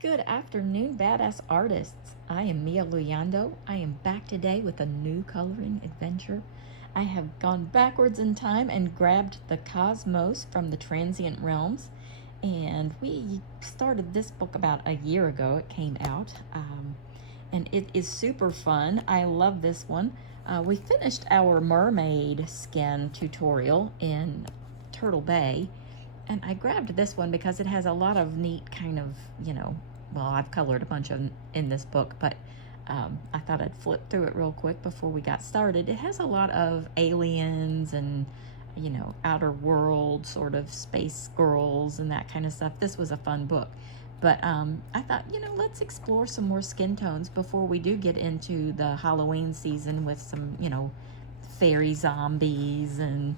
Good afternoon, badass artists. I am Mia Luyando. I am back today with a new coloring adventure. I have gone backwards in time and grabbed the Cosmos from the Transient Realms, and we started this book about a year ago. It came out, and it is super fun. I love this one. We finished our mermaid skin tutorial in Turtle Bay, and I grabbed this one because it has a lot of neat kind of, well, I've colored a bunch of in this book, but I thought I'd flip through it real quick before we got started. It has a lot of aliens and, outer world sort of space girls and that kind of stuff. This was a fun book. But I thought, let's explore some more skin tones before we do get into the Halloween season with some, fairy zombies and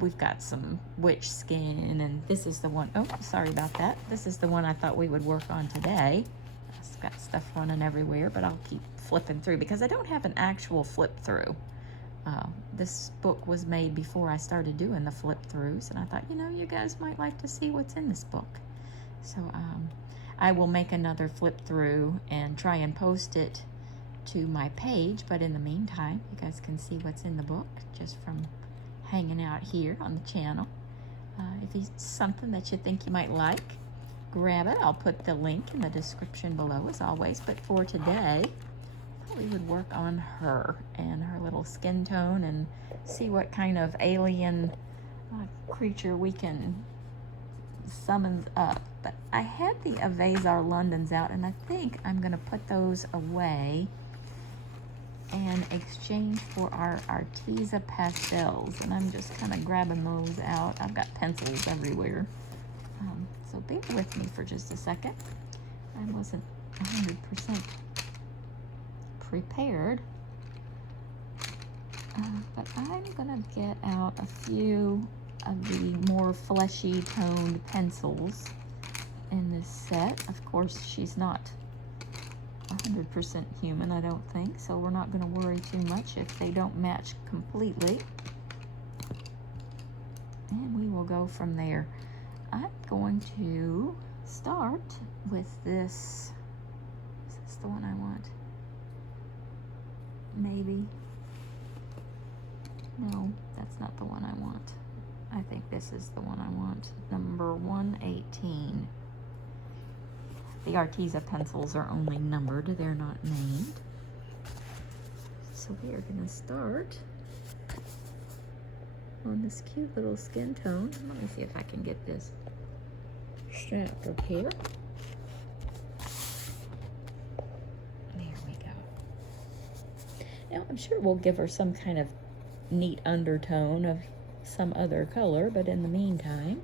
we've got some witch skin, and this is the one, oh, sorry about that. This is the one I thought we would work on today. It's got stuff running everywhere, but I'll keep flipping through because I don't have an actual flip through. This book was made before I started doing the flip throughs, and I thought, you guys might like to see what's in this book. So I will make another flip through and try and post it to my page, but in the meantime, you guys can see what's in the book just from hanging out here on the channel. If it's something that you think you might like, grab it. I'll put the link in the description below as always, but for today, I thought we would work on her and her little skin tone and see what kind of alien creature we can summon up. But I had the Avazar Londons out, and I think I'm gonna put those away and exchange for our Arteza Pastels, and I'm just kind of grabbing those out. I've got pencils everywhere, so bear with me for just a second. I wasn't 100% prepared, but I'm gonna get out a few of the more fleshy toned pencils in this set. Of course, she's not 100% human, I don't think, so we're not going to worry too much if they don't match completely. And we will go from there. I'm going to start with this. Is this the one I want? Maybe. No, that's not the one I want. I think this is the one I want. Number 118. The Arteza pencils are only numbered, they're not named. So we are going to start on this cute little skin tone. Let me see if I can get this strapped up here. There we go. Now I'm sure we'll give her some kind of neat undertone of some other color, but in the meantime,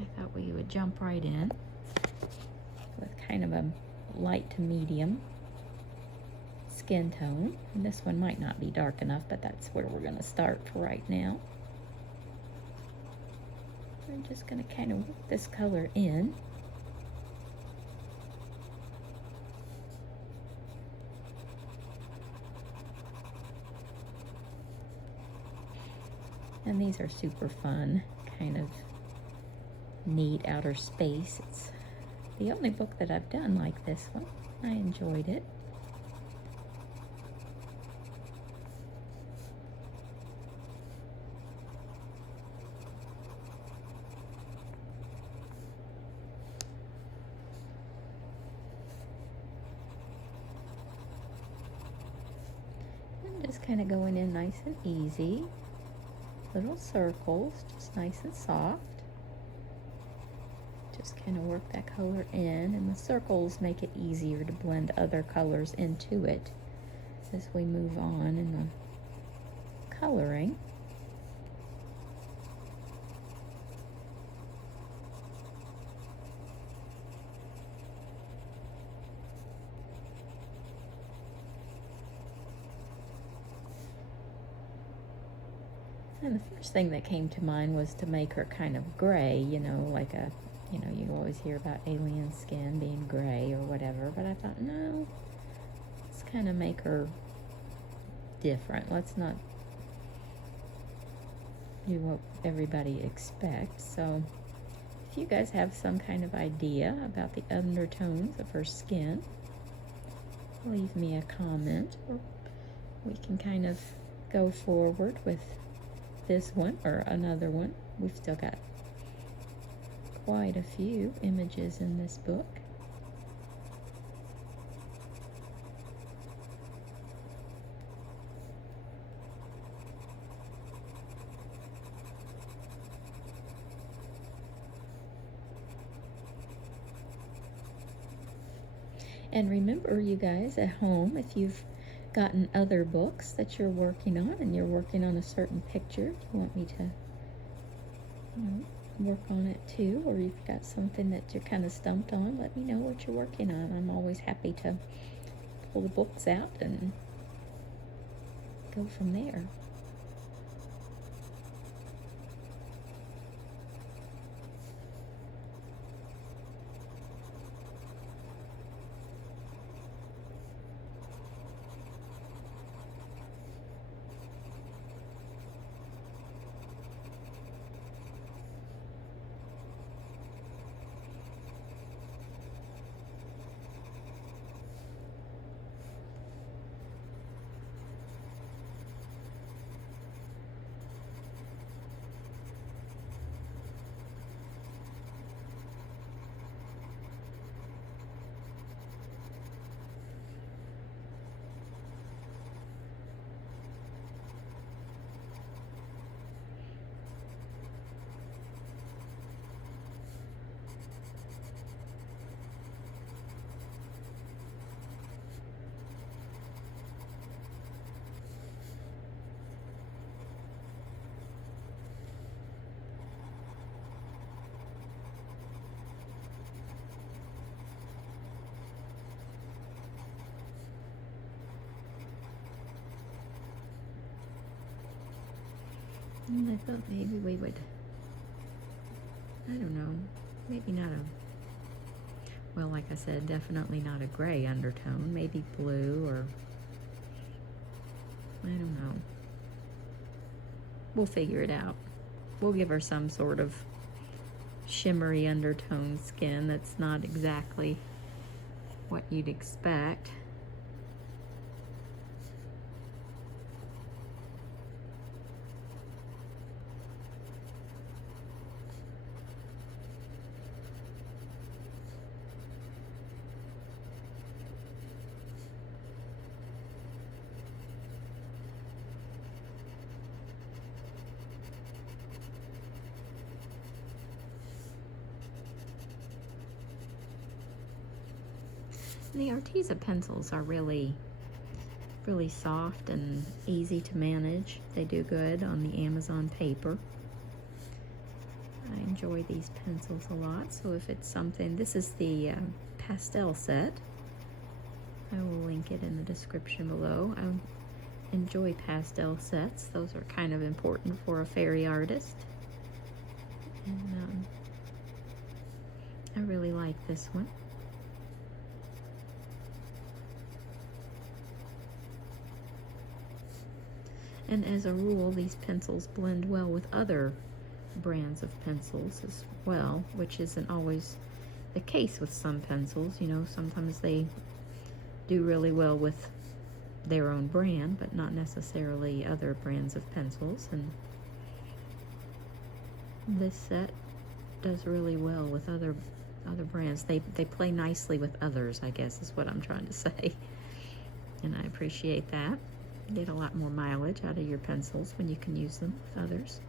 I thought we would jump right in with kind of a light to medium skin tone. And this one might not be dark enough, but that's where we're going to start for right now. I'm just going to kind of work this color in. And these are super fun, kind of neat outer space. It's the only book that I've done like this one. I enjoyed it. I'm just kind of going in nice and easy. Little circles, just nice and soft. Just kind of work that color in, and the circles make it easier to blend other colors into it as we move on in the coloring. And the first thing that came to mind was to make her kind of gray, like a, you always hear about alien skin being gray or whatever, but I thought, no, let's kind of make her different. Let's not do what everybody expects. So if you guys have some kind of idea about the undertones of her skin, leave me a comment, or we can kind of go forward with this one or another one. We've still got quite a few images in this book. And remember, you guys at home, if you've gotten other books that you're working on and you're working on a certain picture, you want me to work on it too, or you've got something that you're kind of stumped on, let me know what you're working on. I'm always happy to pull the books out and go from there. And I thought maybe we would, I don't know, maybe not a, well, like I said, definitely not a gray undertone, maybe blue, or I don't know. We'll figure it out. We'll give her some sort of shimmery undertone skin that's not exactly what you'd expect. The Arteza pencils are really soft and easy to manage. They do good on the Amazon paper. I enjoy these pencils a lot, so if it's something, this is the pastel set. I will link it in the description below. I enjoy pastel sets. Those are kind of important for a fairy artist. And I really like this one. And as a rule, these pencils blend well with other brands of pencils as well, which isn't always the case with some pencils. You know, sometimes they do really well with their own brand, but not necessarily other brands of pencils. And this set does really well with other brands. They play nicely with others, I guess is what I'm trying to say. And I appreciate that. You get a lot more mileage out of your pencils when you can use them with others.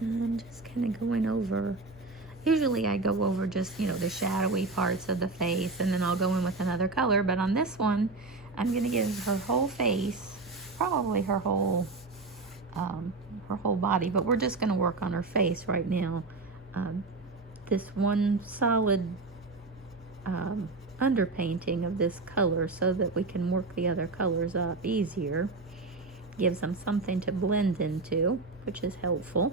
And just kind of going over. Usually I go over just, you know, the shadowy parts of the face, and then I'll go in with another color. But on this one, I'm going to give her whole face, probably her whole body, but we're just going to work on her face right now. This one solid underpainting of this color so that we can work the other colors up easier. Gives them something to blend into, which is helpful.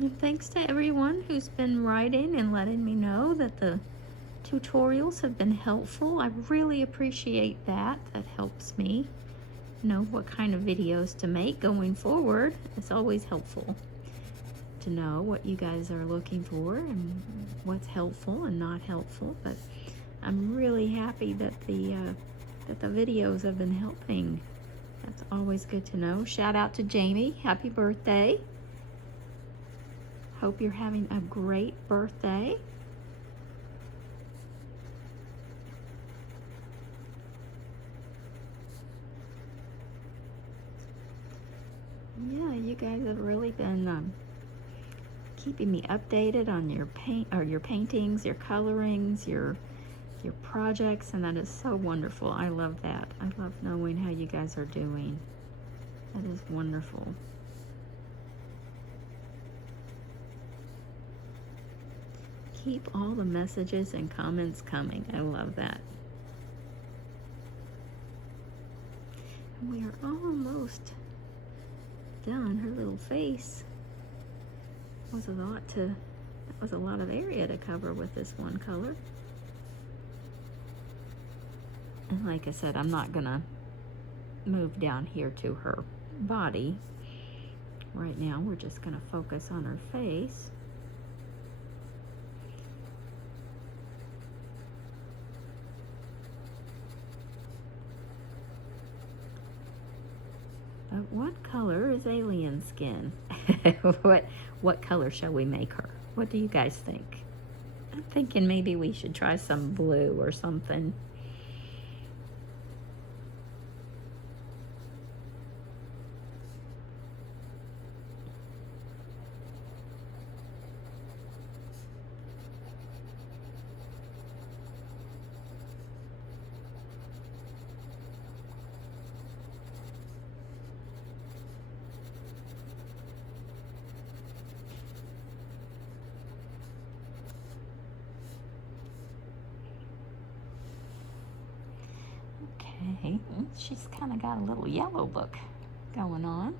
And thanks to everyone who's been writing and letting me know that the tutorials have been helpful. I really appreciate that. That helps me know what kind of videos to make going forward. It's always helpful to know what you guys are looking for and what's helpful and not helpful. But I'm really happy that the videos have been helping. That's always good to know. Shout out to Jamie. Happy birthday. Hope you're having a great birthday. Yeah, you guys have really been keeping me updated on your paintings, your colorings, your projects, and that is so wonderful. I love that. I love knowing how you guys are doing. That is wonderful. Keep all the messages and comments coming. I love that. And we are almost done. Her little face was that was a lot of area to cover with this one color. And like I said, I'm not gonna move down here to her body. Right now, we're just gonna focus on her face. But what color is Alien Skin? What color shall we make her? What do you guys think? I'm thinking maybe we should try some blue or something. Okay, she's kind of got a little yellow look going on.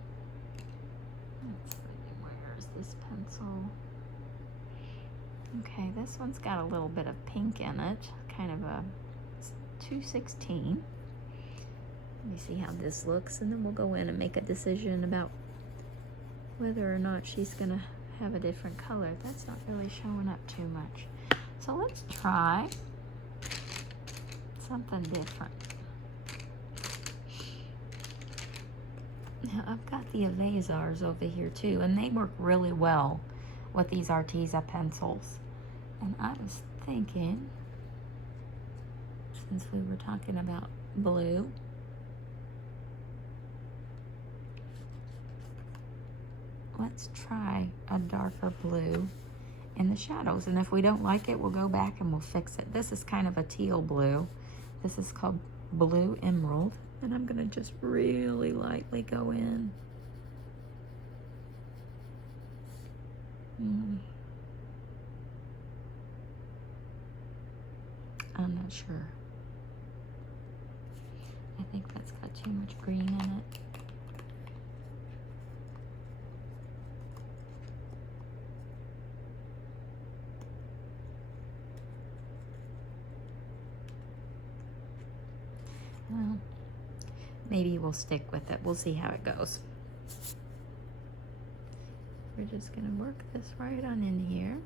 Let's see, where's this pencil? Okay, this one's got a little bit of pink in it, kind of a 216. Let me see how this looks, and then we'll go in and make a decision about whether or not she's gonna have a different color. That's not really showing up too much. So let's try something different. Now I've got the Avazars over here too, and they work really well with these Arteza pencils. And I was thinking, since we were talking about blue, let's try a darker blue in the shadows. And if we don't like it, we'll go back and we'll fix it. This is kind of a teal blue. This is called Blue Emerald. And I'm gonna just really lightly go in. I'm not sure. I think that's got too much green in it. Well, maybe we'll stick with it. We'll see how it goes. We're just gonna work this right on in here.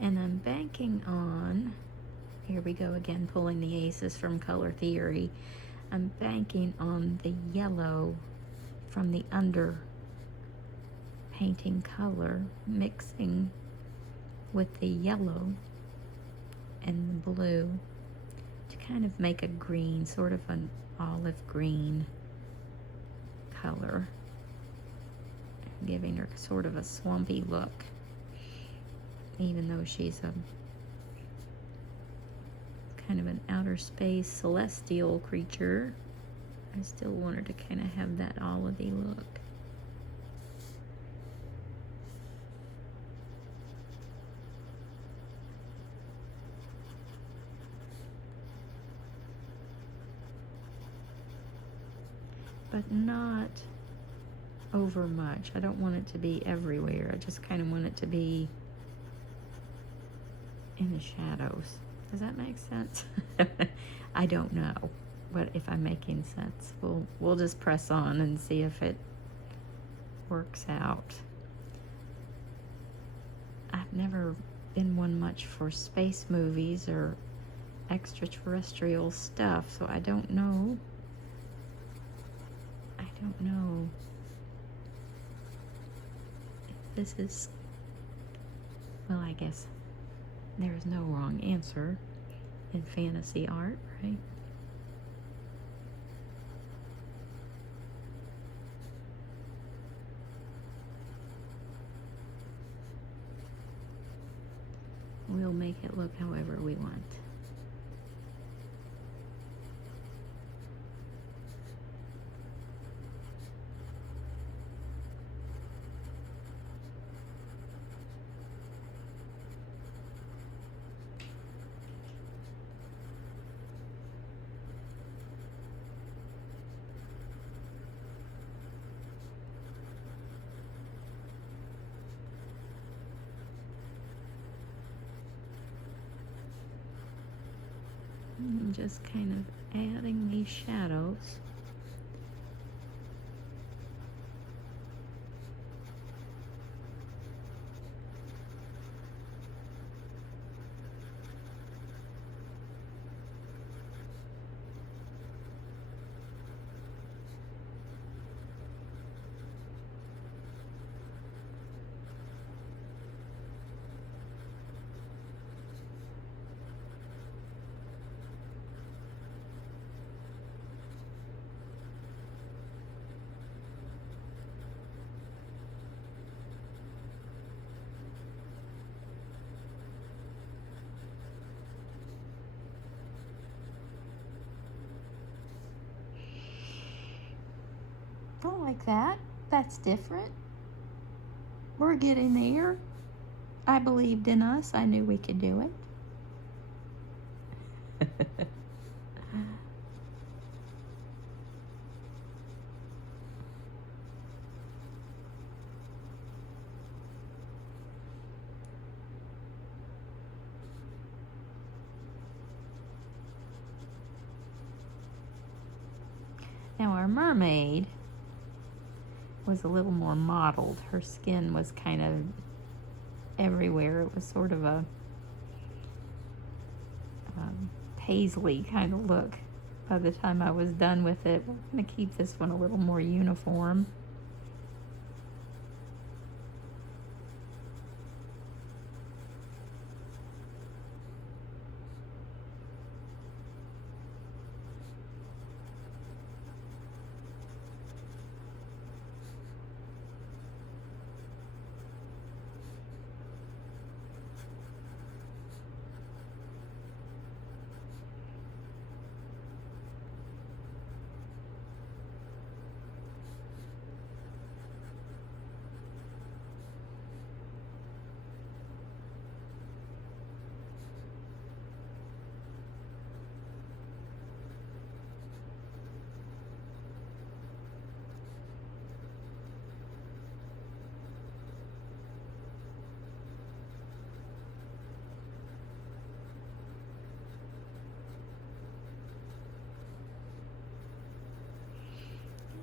And I'm banking on, here we go again, pulling the aces from Color Theory. I'm banking on the yellow from the under painting color mixing with the yellow and the blue to kind of make a green, sort of an olive green color, giving her sort of a swampy look, even though she's a kind of an outer space celestial creature. I still want her to kind of have that olivey look. But not over much. I don't want it to be everywhere. I just kind of want it to be in the shadows. Does that make sense? I don't know, but if I'm making sense, we'll just press on and see if it works out. I've never been one much for space movies or extraterrestrial stuff, so I don't know. If this is, well, I guess there's no wrong answer in fantasy art, right? We'll make it look however we want. And just kind of adding these shadows. I like that. That's different. We're getting there. I believed in us. I knew we could do it. mermaid was a little more mottled. Her skin was kind of everywhere. It was sort of a paisley kind of look by the time I was done with it. We're going to keep this one a little more uniform.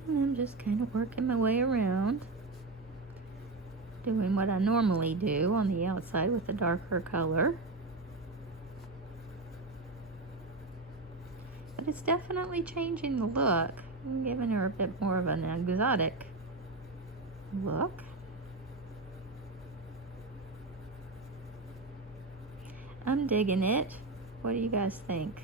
I'm just kind of working my way around, doing what I normally do on the outside with a darker color. But it's definitely changing the look. I'm giving her a bit more of an exotic look. I'm digging it. What do you guys think?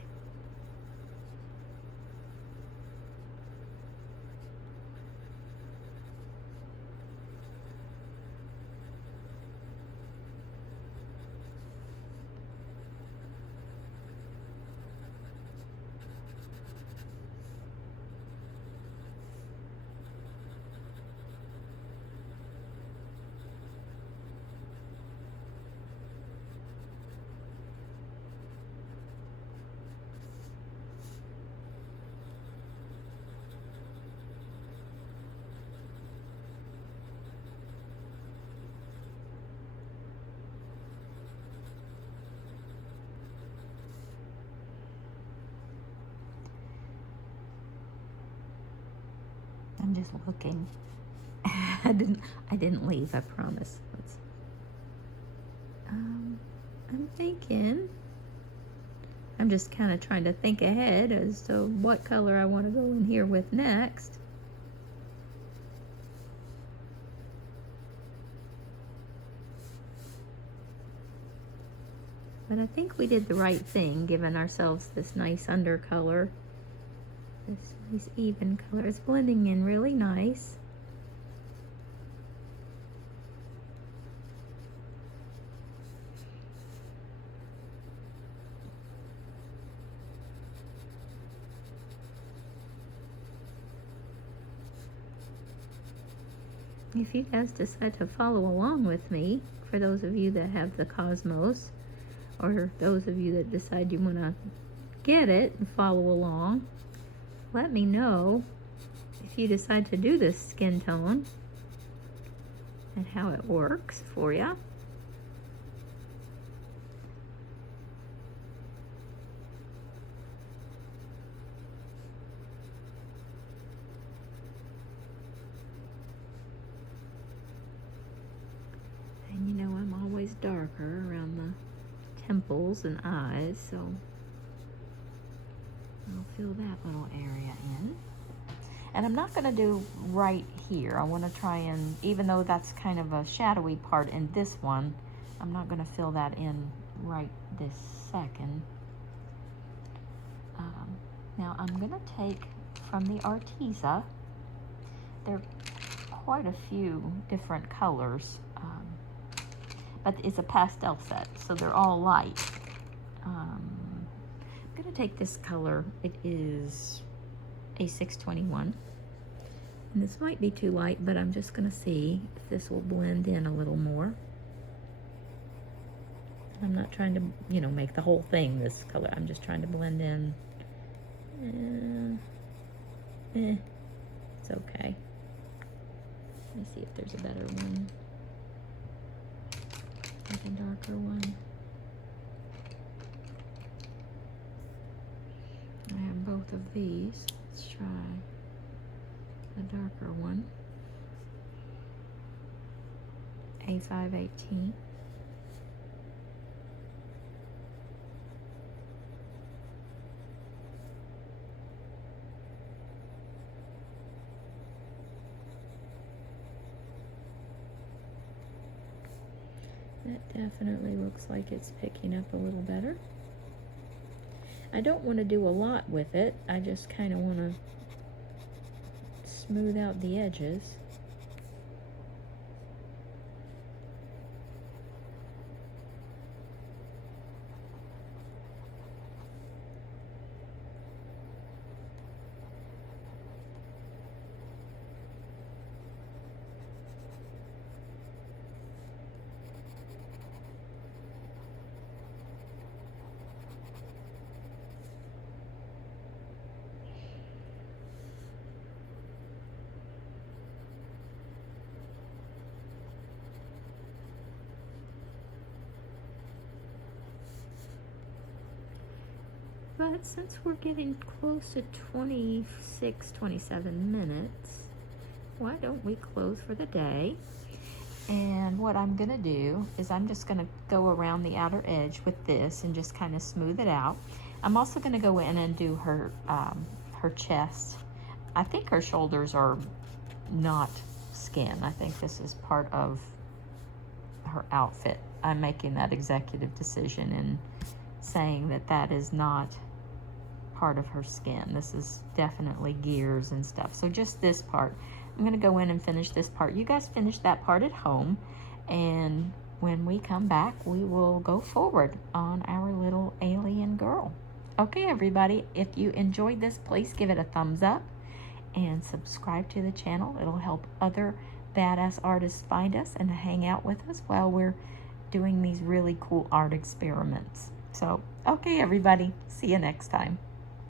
I'm just looking. I didn't leave, I promise. I'm thinking. I'm just kind of trying to think ahead as to what color I want to go in here with next. But I think we did the right thing, giving ourselves this nice undercolor. This nice even color. It's blending in really nice. If you guys decide to follow along with me, for those of you that have the Cosmos, or those of you that decide you want to get it and follow along, let me know if you decide to do this skin tone and how it works for you. And you know, I'm always darker around the temples and eyes, so I'll fill that little area in. And I'm not going to do right here. I want to try and, even though that's kind of a shadowy part in this one, I'm not going to fill that in right this second. Now I'm going to take from the Arteza, there are quite a few different colors, but it's a pastel set, so they're all light. I'm going to take this color. It is a 621. And this might be too light, but I'm just going to see if this will blend in a little more. I'm not trying to, you know, make the whole thing this color. I'm just trying to blend in. It's okay. Let me see if there's a better one. Like a darker one. I have both of these. Let's try. the darker one. A518. That definitely looks like it's picking up a little better. I don't want to do a lot with it. I just kind of want to smooth out the edges. But since we're getting close to 26, 27 minutes, why don't we close for the day? And what I'm gonna do is I'm just gonna go around the outer edge with this and just kind of smooth it out. I'm also gonna go in and do her chest. I think her shoulders are not skin. I think this is part of her outfit. I'm making that executive decision and saying that that is not part of her skin. This is definitely gears and stuff. So just this part. I'm gonna go in and finish this part. You guys finish that part at home, and when we come back, we will go forward on our little alien girl. Okay, everybody, if you enjoyed this, please give it a thumbs up and subscribe to the channel. It'll help other badass artists find us and hang out with us while we're doing these really cool art experiments. So, okay, everybody, see you next time.